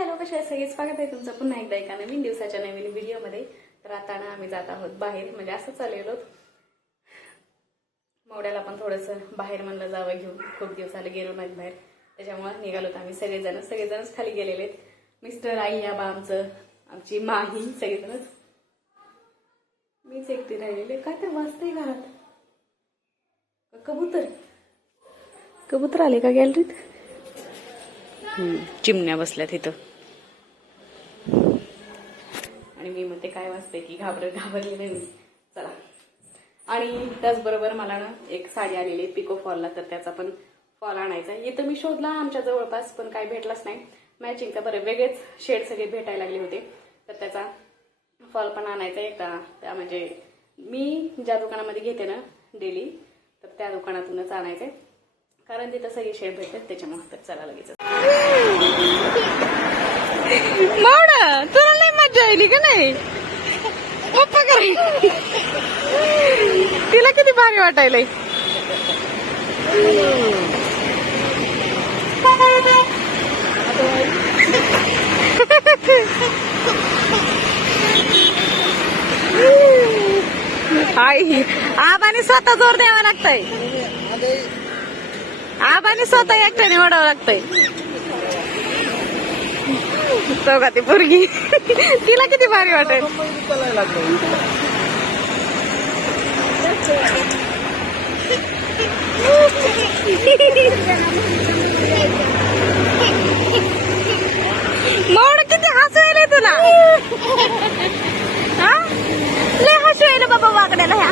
Hello कशा आहे सगळे स्वागत आहे तुमचं पुन्हा एकदा एका नवीन दिवसाच्या नवीन व्हिडिओमध्ये. तर आता ना आम्ही जात आहोत बाहेर म्हणजे असं चाललेलो मोड्याला पण थोडंसं बाहेर म्हणलं जावं घेऊन. खूप दिवस आले गेलो नाहीत बाहेर. त्याच्यामुळं निघालो आम्ही सगळेजण. सगळेजणच खाली गेलेले आहेत. मिस्टर आई आबा आमचं आमची माही सगळेजणच. मीच एकटी राहिलेले. काय तर वाजतंय घरात? कबूतर? कबूतर आले का गॅलरीत? चिमण्या बसल्यात इथं. आणि मी ते काय वाजते की घाबर घाबरलेले नाही मी. चला. आणि त्याचबरोबर मला ना एक साडी आलेली पिको फॉलला तर त्याचा पण फॉल आणायचा आहे. इथं मी शोधला आमच्या जवळपास पण काही भेटलाच नाही. मॅचिंग का बरं वेगळेच शेड सगळे भेटायला लागले होते. तर त्याचा फॉल पण आणायचा आहे. एकदा त्या म्हणजे मी ज्या दुकानामध्ये घेते ना डेली तर त्या दुकानातूनच आणायचं आहे. कारण तिथं सगळे शेड भेटतात त्याच्यामुळे तर चला लगेच मावडा का नाही? पप्पा करे तिला किती भारी वाटायलंय. आई आबाने स्वतः जोर द्यावा लागतंय. आबाने स्वतः एकट्याने वाढावं लागतंय. चौघा ती पोरगी? तिला किती भारी वाटेल. मौड किती हसू यायलंय तुला? हा? लय हसू यायलं बाबा वाकड्याला ह्या.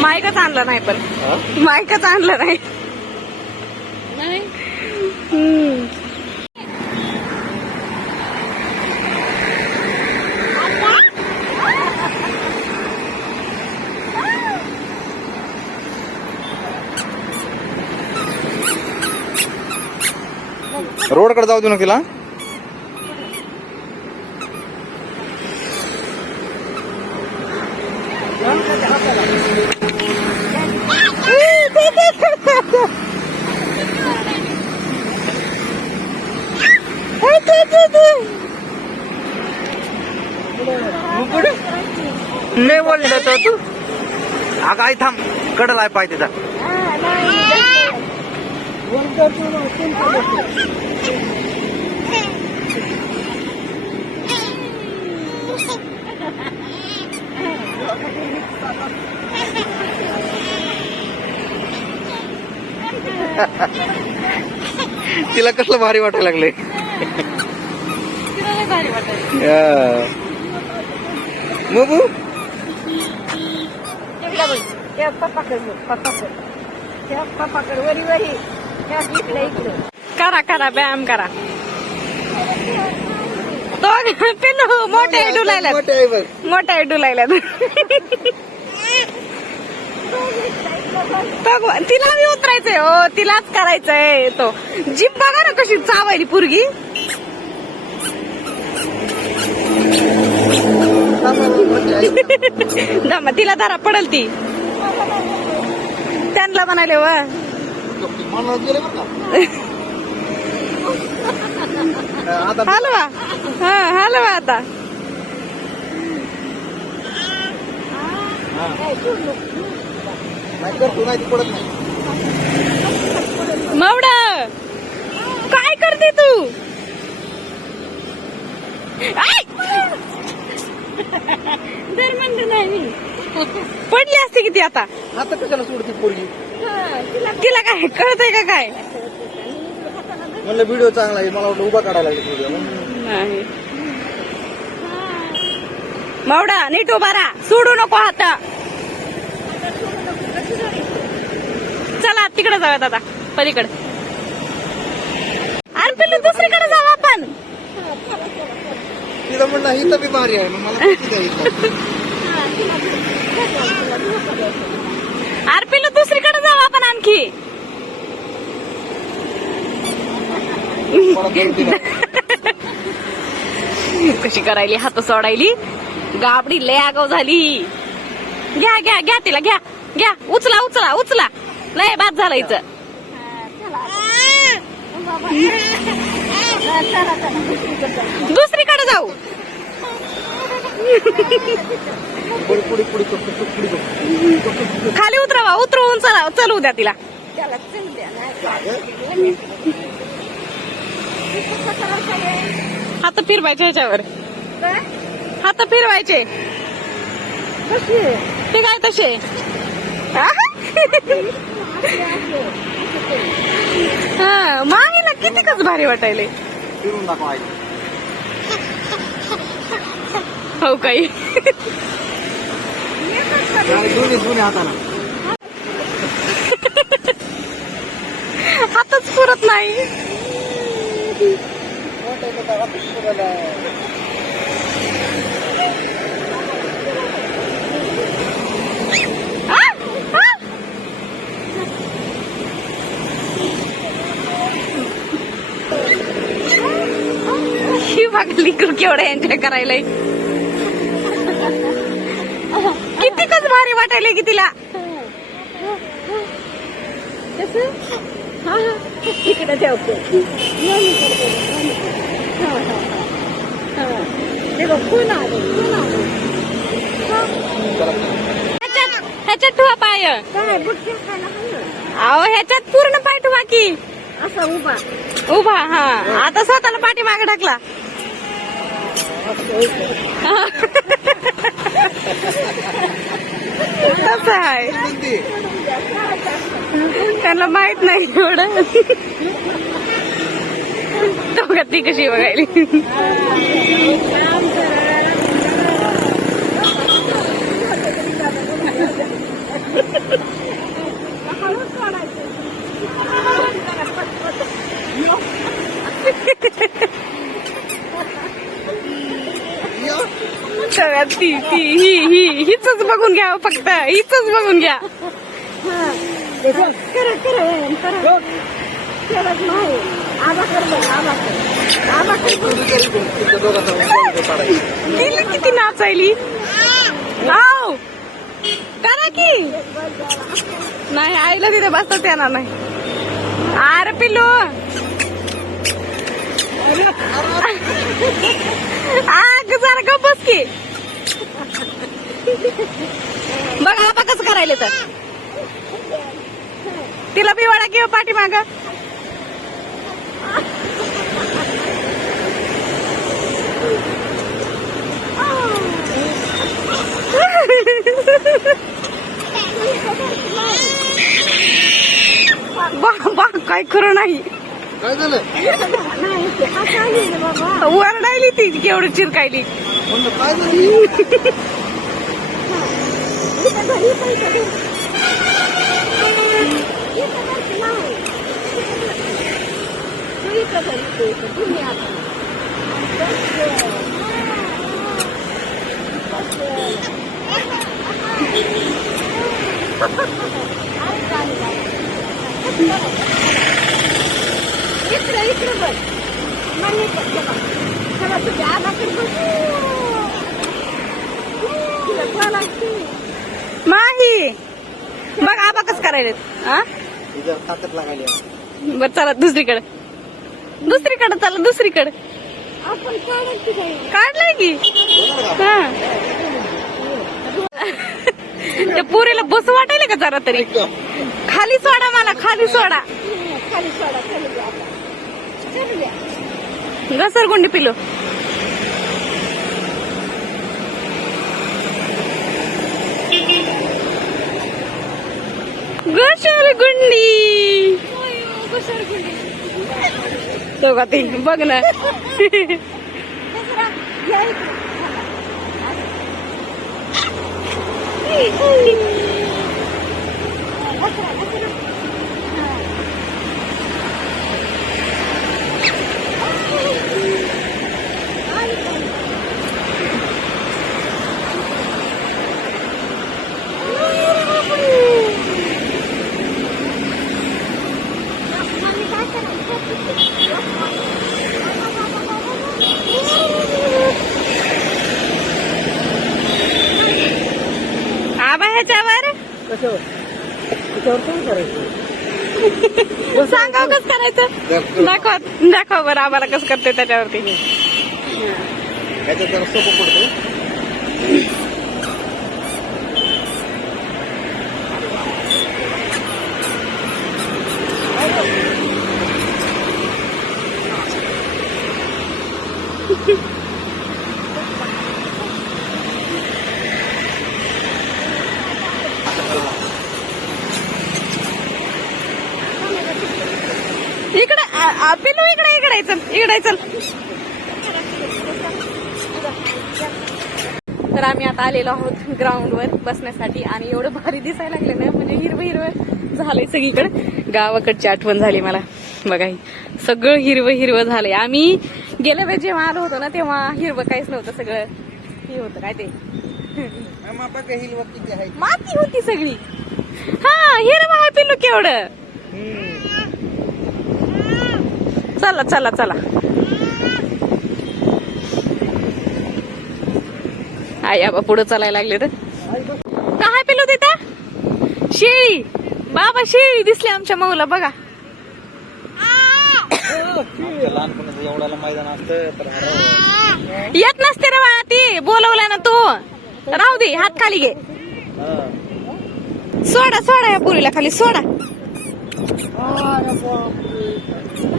मायकच आणलं नाही पण. मायकच आणलं नाही. रोडकडे जाऊ देऊ ना तिला. नाही बोललो तो तू. अगं आई थांब. कडल आहे पाय तिचा. तिला कसलं भारी वाटायला लागले तिला लय भारी वाटेल मुबू? करा करा व्यायाम करा. तो पिल्लू मोठे डुलायला मोठे डुलायला तिला बी उतरायचंय हो तिलाच करायचंय तो. जीप बघा ना कशी चावायली पुरगी. तिला धरा पडल ती. त्यांना म्हणाले वा हलवा. हा हलवा आता. मावड काय करते तू! दर नाही मी. पडली असते किती आता? आता कशाला सोडते पोरगी? तिला काय कळतंय का काय? म्हणलं व्हिडिओ चांगला आहे मला वाटलं उभा काढायला लागले व्हिडिओ नाही. मावडा नीट उभा राहा. सोडू नको आता चला तिकडे जाऊयात आता पलीकडे. अरे पिल्लू दुसरीकडे जाऊ आपण. तिला म्हणलं ही तर बी भारी आहे मग मला अरे पिल्लू दुसरीकडे तिला. कशी करायली? हात सोडायली? गाबडी लय आगाव झाली. घ्या घ्या घ्या तिला घ्या घ्या. उचला उचला उचला. लय बाद झालं हिचं दुसरीकडे जाऊ. खाली उतरवा उतरवून चला चलू द्या तिला. हात फिरवायचे ह्याच्यावर. हात फिरवायचे. ते काय तसे? हा मागे किती कच भारी वाटायले. फिरून आई हो काही आताच हातच पुरत नाही ही आ! ही बघली केवढं एन्जॉय करायला भारी वाटायले की तिला. इकडे ठेवतो ह्याच्यात ठेवा पाय. अहो ह्याच्यात पूर्ण पाय ठेवा की. असा उभा. उभा हा. आता स्वतःला पाठी मागे टाकला कसं आहे? त्यांना माहीत नाही एवढं. तो ती कशी बघायली? सगळ्यात ती ती ही ही हिच बघून घ्या फक्त हिच बघून घ्या. ते किती नाचायली? आव करा की! नाही आईला तिथे बसताच येणार नाही. आर पिल्लू! आग जरा बस की. बघ आबा कसं करायले तर तिला बिवाडा किंवा पाठीमाग. बा बा काय खरं नाही. काय झालं? वरडायली ती केवढी चिरकायली. म्हणलं काय झालं? इकडं इकडं बघ चला. चला तुझ्या आबाकडे बघ. तुला बोलायचं. माही! बघ आबा कसं करायले हा ताकद लागायली. बर चला दुसरीकडे. दुसरीकडे चला दुसरीकडे. आपण काही काढलाय की? हा. त्या पुरीला बस वाटायला का जरा तरी? खाली सोडा मला खाली सोडा. खाली सोडा खाली घसरगुंडी पिलो घसरगुंडी. दोघा ते बघ ना दसरा या इकडे. दसरा, दसरा. कशावर? त्याच्यावर काय करायचं? सांगा कसं करायचं? दाखवा. दाखवा बरं आम्हाला कसं करते त्याच्यावरती. याच्यात जरा सोपं पडतं. पिलू इकडे इकडे चल इकडे चल. तर आम्ही आता आलेलो आहोत ग्राउंडवर बसण्यासाठी आणि एवढं भारी दिसायला लागलं ना म्हणजे हिरवं हिरवं झालंय सगळीकडे. गावाकडची आठवण झाली मला. बघा सगळं हिरवं हिरवं झालंय. आम्ही गेल्या वेळेस जेव्हा आलो होतो ना तेव्हा हिरवं काहीच नव्हतं सगळं हे होतं काय ते? माती होती सगळी. हा हिरवं आहे पिलू केवढं. चला चला चला. आई आबा पुढे चालायला लागले तर. काय पेलो तिथं? शेळी बाबा शेळी दिसली आमच्या माऊला बघा. लहानपणाचं मैदान येत नसते रे बाळा ती. बोलवलाय ना तू. राहू दे हात खाली घे. सोडा सोडा या पुरीला खाली सोडा.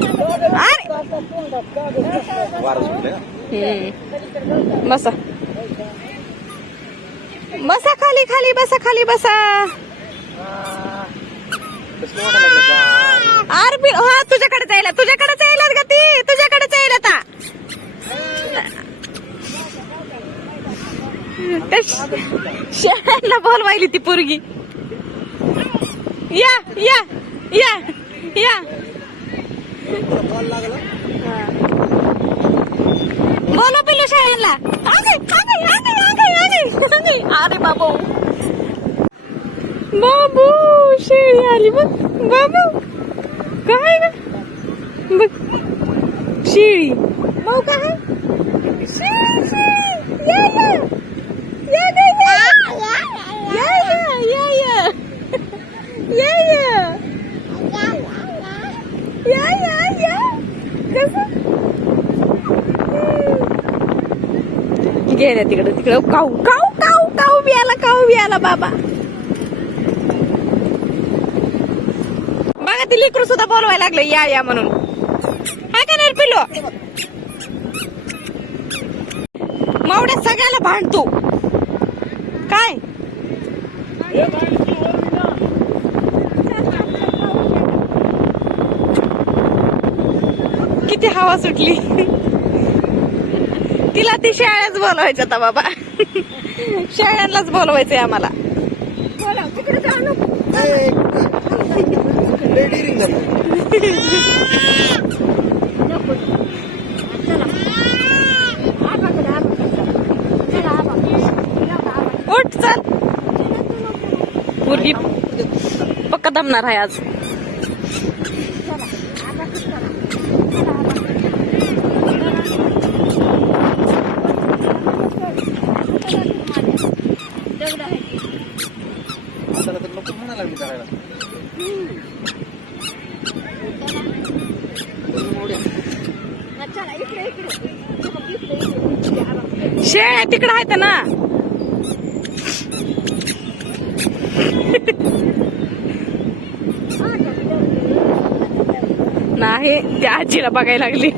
अरे बसा. बसा खाली खाली बसा खाली बसा. कसलं हा तुझ्याकडे जायला तुझ्याकडे जायला का ती. तुझ्याकडे जायला आता. शेळ्यांना बोलवायली ती पोरगी. या या या या. बॉल लागला बोलो पिल्लू शाळेला आगे आगे आगे आगे आगे आगे अरे बाबू बाबू शेळी आली बघ बाबू काय ग बघ शेळी भाऊ काय शेळी शेळी या या या ग या गेल्या तिकडं तिकडं. काऊ काऊ काऊ काऊ बी आला काऊ बियाला बाबा. बघा ती लेकरू सुद्धा बोलवायला लागलं या या म्हणून. काय का नाही पिलो मावड्या सगळ्याला भांडतो. काय? किती हवा सुटली. तिला ती शाळेच बोलवायचं आता बाबा. शाळेलाच बोलवायचंय आम्हाला. उठ चल. मुलगी पक्का दमणार आहे आज. नाही तिकडं आहेत ना. नाही त्या आजीला बघायला लागली.